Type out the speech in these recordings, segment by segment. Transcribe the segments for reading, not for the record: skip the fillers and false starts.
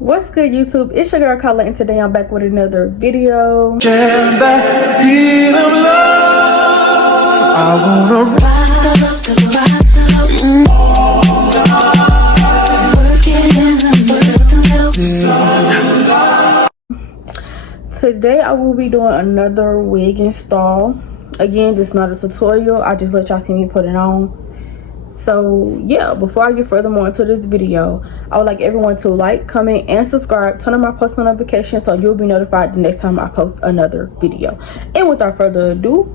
What's good, YouTube? It's your girl Carla, and today I'm back with another video. Today I will be doing another wig install. Again, this is not a tutorial. I just let y'all see me put it on. So yeah, before I get further more into this video, I would like everyone to like, comment, and subscribe. Turn on my post notifications so you'll be notified the next time I post another video. And without further ado,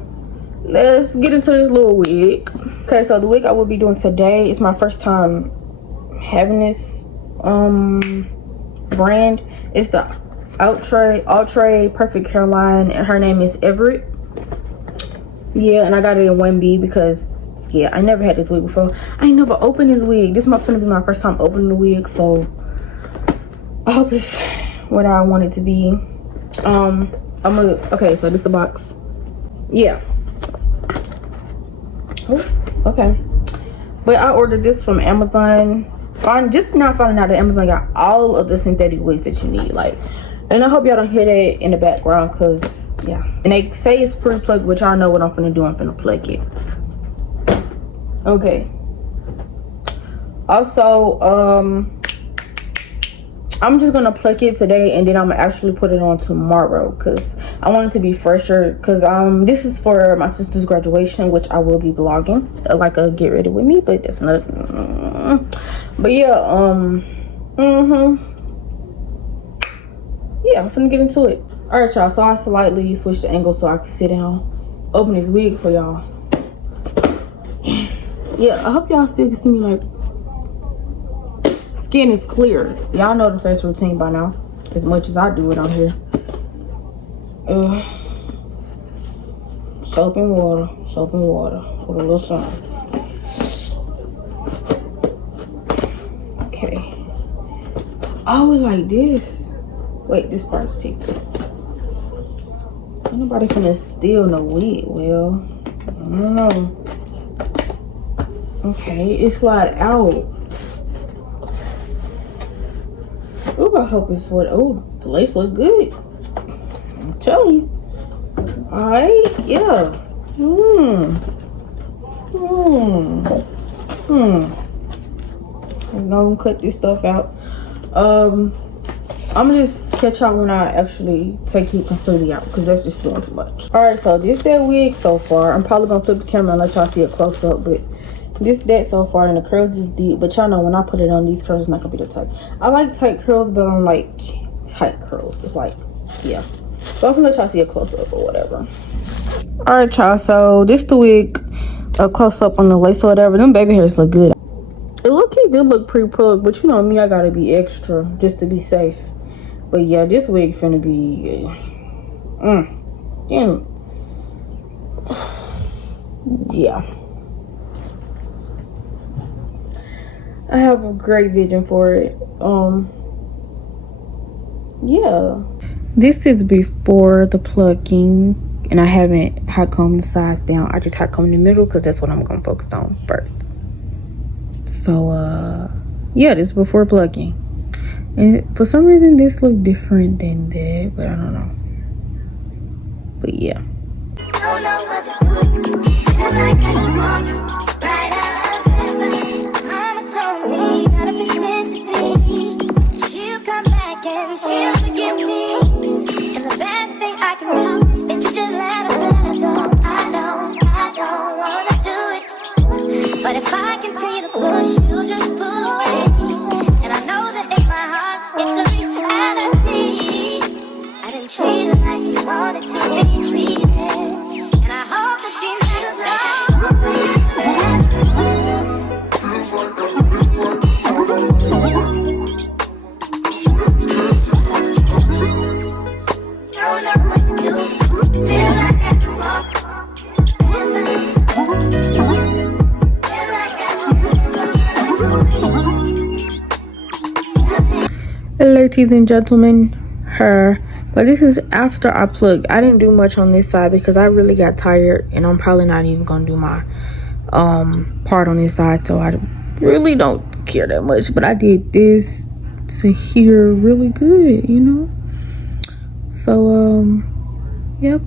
let's get into this little wig. Okay, so the wig I will be doing today is my first time having this brand. It's the Outre Perfect Hairline, and her name is Everette. Yeah, and I got it in 1B because yeah, I never had this wig before. I ain't never opened this wig. This is gonna be my first time opening the wig, so I hope it's what I want it to be. Okay, so this is the box. Yeah. Oh, okay. But I ordered this from Amazon. Just now finding out that Amazon got all of the synthetic wigs that you need. Like, and I hope y'all don't hear that in the background, cause yeah. And they say it's pre-plugged, which y'all know what I'm finna do. I'm finna plug it. Okay. Also, I'm just gonna pluck it today, and then I'm gonna actually put it on tomorrow because I want it to be fresher. Because this is for my sister's graduation, which I will be vlogging, like a get ready with me. But that's not. But yeah, yeah, I'm finna get into it. All right, y'all. So I slightly switched the angle so I can sit down, open this wig for y'all. Yeah, I hope y'all still can see me. Like, skin is clear. Y'all know the face routine by now, as much as I do it on here. Soap and water with a little something. Okay. Oh, it's like this. Wait, this part's tipped. Ain't nobody finna steal no wig. Well, I don't know. Okay, it slide out. Ooh, I hope it's what. Oh, the lace look good. I'm telling you. All right, yeah. I'm gonna cut this stuff out. I'm gonna just catch y'all when I actually take it completely out, because that's just doing too much. All right, so this that wig so far. I'm probably gonna flip the camera and let y'all see a close up, but this that so far, and the curls is deep. But y'all know when I put it on, these curls is not gonna be that tight. I like tight curls, but I don't like tight curls. It's like, yeah. So I'm gonna let y'all see a close up or whatever. All right, y'all. So this the wig, a close up on the lace or whatever. Them baby hairs look good. It did look pre-plugged, but you know me, I gotta be extra just to be safe. But yeah, this wig finna be, yeah. I have a great vision for it. Yeah. This is before the plucking, and I haven't hot combed the sides down. I just hot combed the middle because that's what I'm gonna focus on first. So yeah, this is before plucking. And for some reason this looked different than that, but I don't know. But yeah. But if I continue to push, you'll just pull away. And I know that in my heart, it's a reality. I didn't treat her like she wanted to be treated. And I hope that she knows that. Don't know what to do. Feel like I just walk. Ladies and gentlemen, but this is after I plugged. I didn't do much on this side because I really got tired, and I'm probably not even gonna do my part on this side, so I really don't care that much. But I did this to hear really good, you know. So yep.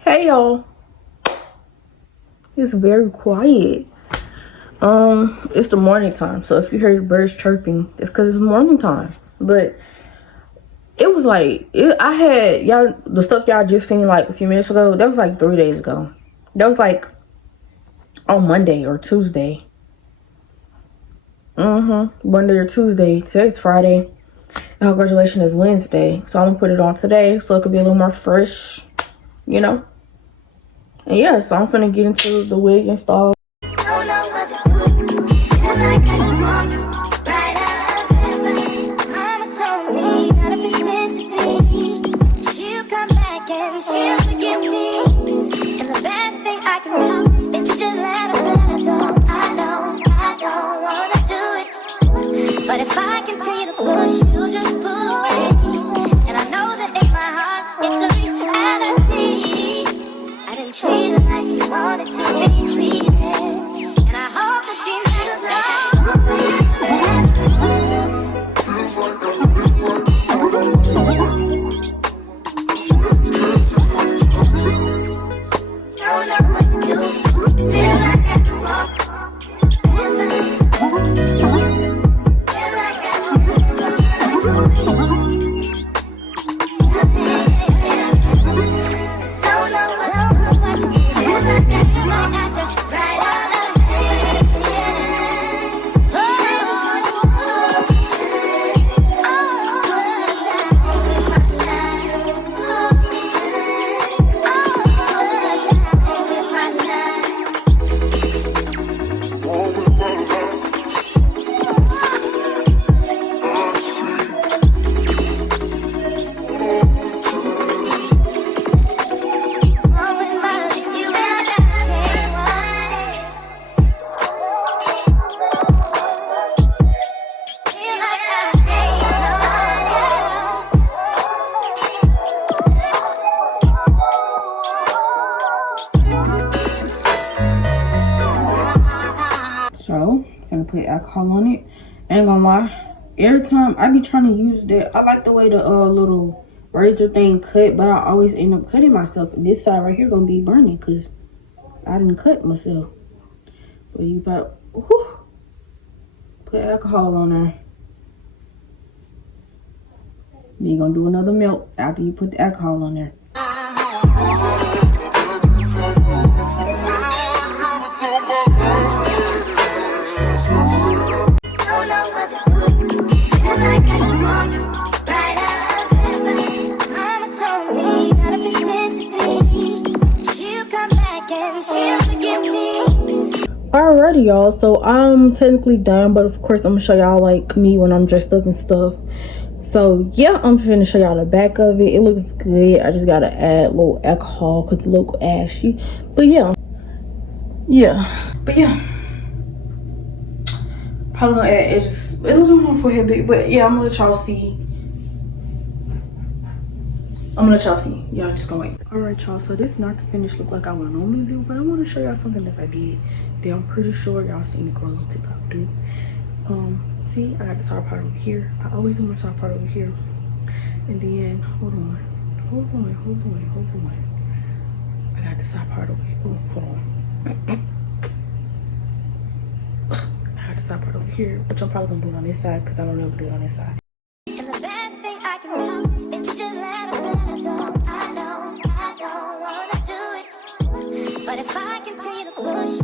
Hey y'all, it's very quiet. It's the morning time, so if you hear the birds chirping, it's because it's morning time. But it was like I had y'all the stuff y'all just seen like a few minutes ago. That was like 3 days ago. That was like on Monday or Tuesday. Monday or Tuesday. Today's Friday. And her graduation is Wednesday, so I'm gonna put it on today so it could be a little more fresh, you know. And yeah, so I'm finna get into the wig install. But if I continue to push, you'll just pull away. And I know that ain't my heart, it's a reality. I didn't treat her like she wanted to be treated. And I hope that she knows don't know what to do. Feel like I just walk. So I'm gonna put alcohol on it. Ain't gonna lie, every time I be trying to use that, I like the way the little razor thing cut, but I always end up cutting myself. And this side right here gonna be burning because I didn't cut myself. But you about put alcohol on there. Then you're gonna do another melt after you put the alcohol on there. Alrighty y'all, so I'm technically done, but of course I'm gonna show y'all like me when I'm dressed up and stuff. So yeah, I'm finna show y'all the back of it. It looks good. I just gotta add a little alcohol because it look ashy. But yeah, probably gonna add edges. It looks on my forehead big, but yeah, I'm gonna let y'all see. Y'all just gonna wait. Alright y'all, so this is not the finished look like I would normally do, but I want to show y'all something that I did that I'm pretty sure y'all seen the girl on TikTok do. See, I got the side part over here. I always do my side part over here. And then hold on. I got the side part over here. Oh, hold on. I got the side part over here, which I'm probably gonna do it on this side because I don't ever do it on this side. And the best thing I can do is to just let her go. I don't wanna do it. But if I continue to push